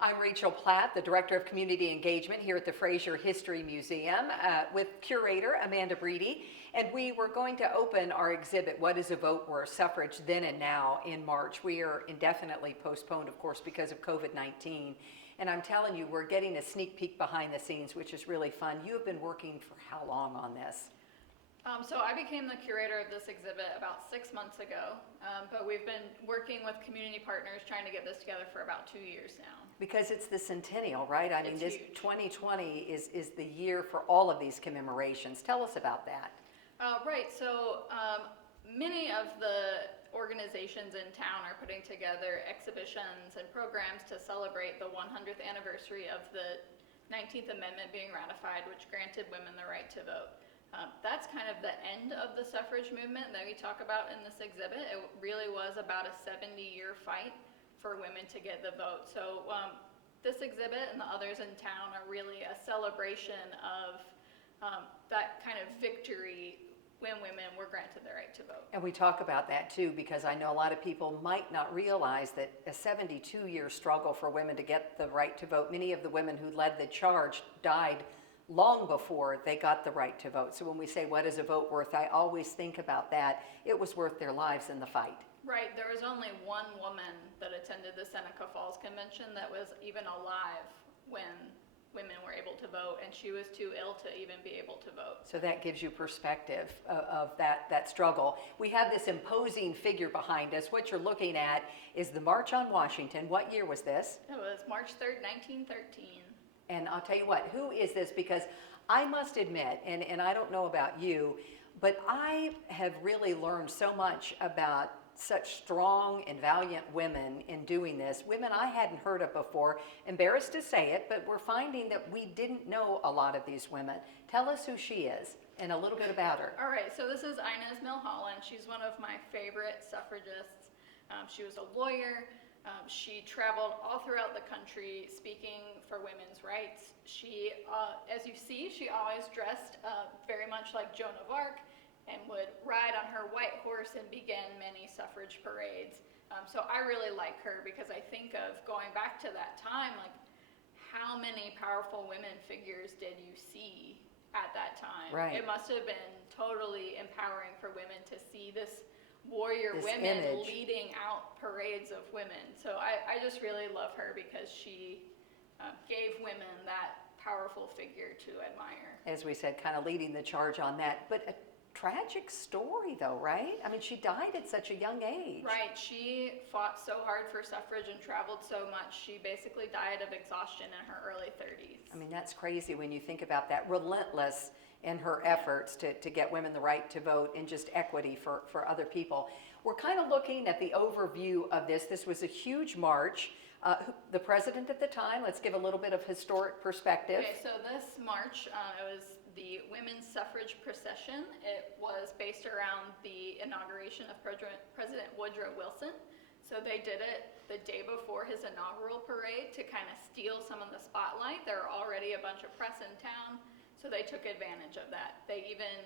I'm Rachel Platt, the Director of Community Engagement here at the Fraser History Museum with curator Amanda Breedy. And we were going to open our exhibit, What is a Vote Worth? Suffrage Then and Now, in March. We are indefinitely postponed, of course, because of COVID-19. And I'm telling you, we're getting a sneak peek behind the scenes, which is really fun. You have been working for how long on this? So I became the curator of this exhibit about 6 months ago, but we've been working with community partners trying to get this together for about 2 years now. Because it's the centennial, right? I mean, this huge. 2020 is the year for all of these commemorations. Tell us about that. Right, so many of the organizations in town are putting together exhibitions and programs to celebrate the 100th anniversary of the 19th Amendment being ratified, which granted women the right to vote. That's kind of the end of the suffrage movement that we talk about in this exhibit. It really was about a 70-year fight for women to get the vote. So this exhibit and the others in town are really a celebration of that kind of victory when women were granted the right to vote. And we talk about that too, because I know a lot of people might not realize that a 72-year struggle for women to get the right to vote, many of the women who led the charge died long before they got the right to vote. So when we say, what is a vote worth, I always think about that. It was worth their lives in the fight. Right, there was only one woman that attended the Seneca Falls Convention that was even alive when women were able to vote, and she was too ill to even be able to vote. So that gives you perspective of that struggle. We have this imposing figure behind us. What you're looking at is the March on Washington. What year was this? It was March 3rd, 1913. And I'll tell you what, who is this? Because I must admit, and I don't know about you, but I have really learned so much about such strong and valiant women in doing this. Women I hadn't heard of before. Embarrassed to say it, but we're finding that we didn't know a lot of these women. Tell us who she is and a little bit about her. All right, so this is Ines Milhollin. She's one of my favorite suffragists. She was a lawyer. She traveled all throughout the country speaking for women's rights. She, as you see, she always dressed very much like Joan of Arc and would ride on her white horse and begin many suffrage parades. So I really like her because I think of going back to that time, like how many powerful women figures did you see at that time? Right. It must have been totally empowering for women to see this warrior This women image. leading out parades of women. So I just really love her because she gave women that powerful figure to admire. As we said, kind of leading the charge on that. But a tragic story though, right? I mean, she died at such a young age. Right, she fought so hard for suffrage and traveled so much, she basically died of exhaustion in her early 30s. I mean, that's crazy when you think about that. Relentless in her efforts to get women the right to vote and just equity for other people. We're kind of looking at the overview of this. This was a huge march. The president at the time, let's give a little bit of historic perspective. Okay, so this march, it was the Women's Suffrage Procession. It was based around the inauguration of President Woodrow Wilson. So they did it the day before his inaugural parade to kind of steal some of the spotlight. There were already a bunch of press in town, so they took advantage of that. They even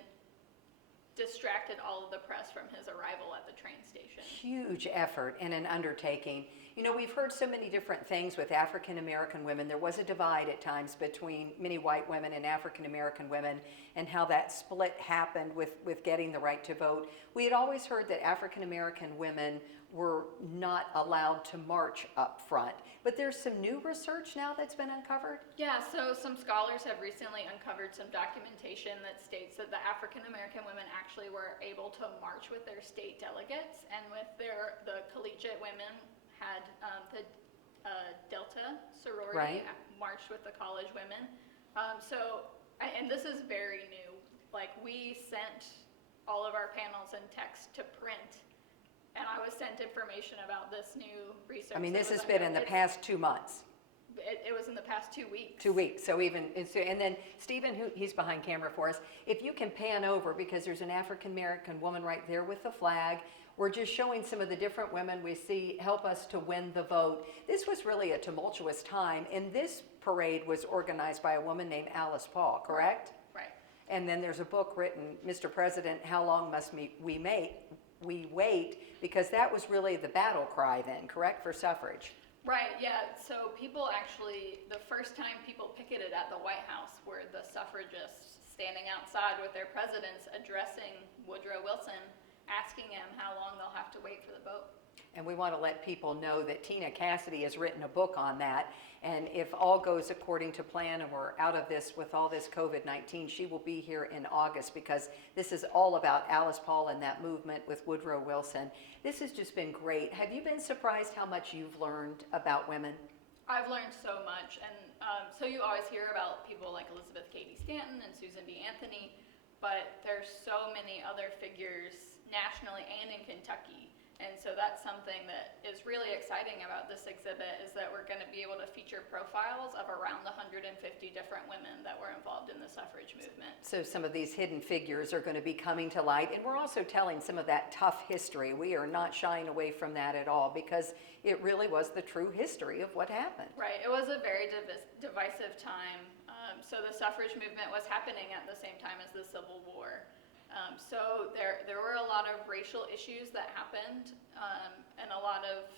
distracted all of the press from his arrival at the train station. Huge effort and an undertaking. You know, we've heard so many different things with African-American women. There was a divide at times between many white women and African-American women and how that split happened with getting the right to vote. We had always heard that African-American women were not allowed to march up front. But there's some new research now that's been uncovered? Yeah, so some scholars have recently uncovered some documentation that states that the African-American women actually were able to march with their state delegates, and with the collegiate women had the Delta sorority marched with the college women. And this is very new. Like, we sent all of our panels and text to print, and I was sent information about this new research. I mean, this has been in the past 2 months. It was in the past 2 weeks. 2 weeks. So and then Stephen, he's behind camera for us. If you can pan over, because there's an African-American woman right there with the flag. We're just showing some of the different women we see help us to win the vote. This was really a tumultuous time, and this parade was organized by a woman named Alice Paul, correct? Right. And then there's a book written, Mr. President, How Long Must We Wait? Because that was really the battle cry then, correct, for suffrage? Right, yeah. So people actually, the first time people picketed at the White House were the suffragists standing outside with their presidents addressing Woodrow Wilson, asking him how long they'll have to wait for the vote. And we want to let people know that Tina Cassidy has written a book on that. And if all goes according to plan and we're out of this with all this COVID-19, she will be here in August, because this is all about Alice Paul and that movement with Woodrow Wilson. This has just been great. Have you been surprised how much you've learned about women? I've learned so much, and so you always hear about people like Elizabeth Cady Stanton and Susan B. Anthony, but there's so many other figures nationally and in Kentucky. And so that's something that is really exciting about this exhibit, is that we're going to be able to feature profiles of around 150 different women that were involved in the suffrage movement. So some of these hidden figures are going to be coming to light, and we're also telling some of that tough history. We are not shying away from that at all, because it really was the true history of what happened. Right, it was a very divisive time. So the suffrage movement was happening at the same time as the Civil War. So there were a lot of racial issues that happened, and a lot of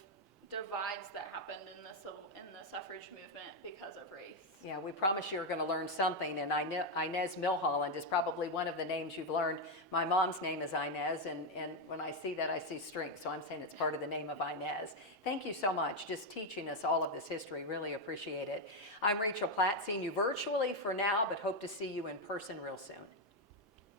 divides that happened in the suffrage movement because of race. Yeah, we promise you're going to learn something, and I know Ines Milhollin is probably one of the names you've learned. My mom's name is Ines, and when I see that, I see strength, so I'm saying it's part of the name of Ines. Thank you so much, just teaching us all of this history. Really appreciate it. I'm Rachel Platt, seeing you virtually for now, but hope to see you in person real soon.